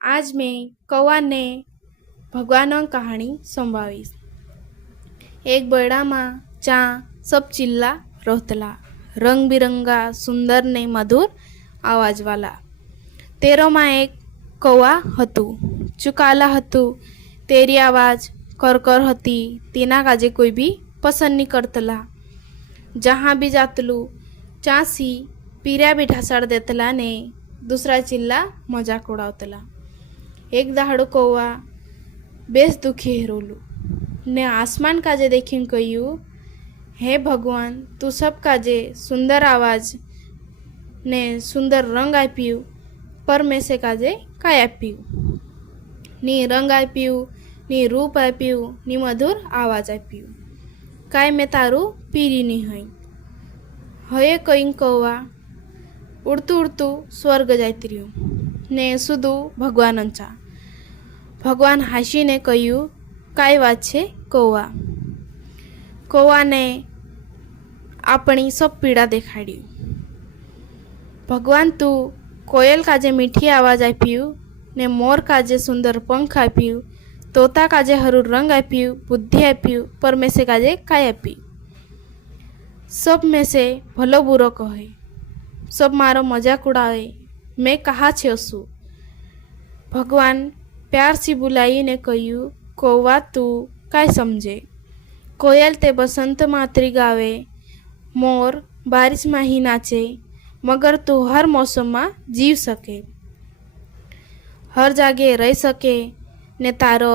आज मैं कौवा ने भगवान कहानी संभावीश। एक बड़ा माँ चा सब चिल्ला रोतला, रंग बिरंगा सुंदर ने मधुर आवाज वाला। तेरो माँ एक कौवा हतु, चुकाला हतु, तेरी आवाज करकर हती, तीना काजे कोई भी पसंद नहीं करतला। जहाँ भी जातलू चासी पीरा भी ढासाड़ देतला ने दूसरा चिल्ला मजाक उड़ावतला। एक दाहड़ो कौवा बेस दुखी हेरोलू ने आसमान काजे देखीन कह्यू, हे भगवान तू सब काजे सुंदर आवाज ने सुंदर रंग आप्यू, पर में से काजे काय आप्यू? नी रंग आप्यू, नी रूप आप्यू, नी मधुर आवाज आप्यू, काय में तारू पीरी नी हई। हये कहीं कौवा उड़तू उड़तू स्वर्ग जाती रह्यू ने सुधू भगवानचा। भगवान हासीने कह्यू, काय वात छे कौवा? कौवा ने अपनी सब पीड़ा देखाड़ी। भगवान तू कोयल काजे मीठी आवाज आप्यू, ने मोर काजे सुंदर पंख आप्यू, तोता काजे हरू रंग आप्यू, बुद्धि आप्यू, पर में से काजे काय आपी? सब में से भलो बुरो कहे, सब मारो मजाक उड़ावे, मैं कहा छे असू? भगवान प्यार से बुलाई ने कह्यू, कौवा तू काय समझे? कोयल ते बसंत मातरी गावे, मोर बारिश में ही नाचे, मगर तू हर मौसम में जीव सके, हर जागे रही सके, ने तारो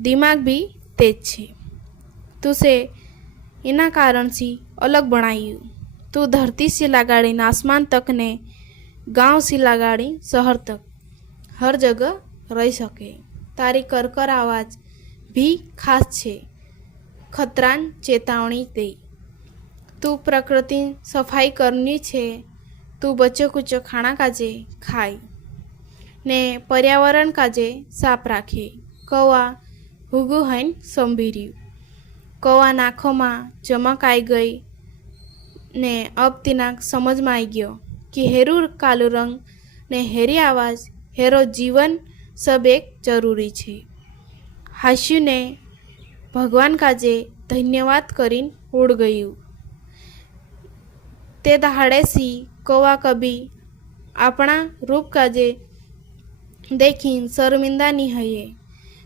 दिमाग भी तेज छे। तुसे इना कारण से अलग बनायू। तू धरती से लगाड़ी आसमान तक ने गांव से लगाड़ी शहर तक हर जगह रही सके। तारी करकर आवाज भी खास छे, खतरान चेतावनी दे। तू प्रकृति सफाई करनी छे, तू बच्चों कुचो खाना काजे खाय ने पर्यावरण काजे साफ राखे। कौवा हुगू हईन संभीर्यू। कौवा नाखों में चमक आई गई ने अब तीना समझ में आई गयो कि हेरू कालू रंग ने हेरी आवाज हेरो जीवन सब एक जरूरी छे। हास्यू ने भगवान काजे धन्यवाद करीन उड़ गयू। ते दहाड़े सी कौवा कभी अपना रूप काजे देखीन शर्मिंदा नहीं हये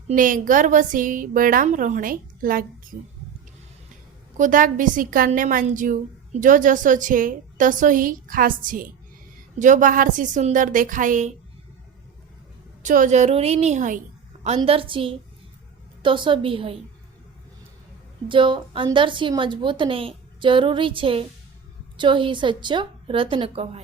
ने गर्व सी बेड़ाम रहने लाग्यू। कुदाक भी शिकार ने मांज्यू, जो जसो छे तसो ही खास छे। जो बाहर से सुंदर देखाये चो जरूरी नहीं हई, अंदर ची तसो भी हई। जो अंदर सी मजबूत ने जरूरी छे चो ही सच्चो रत्न कहाय।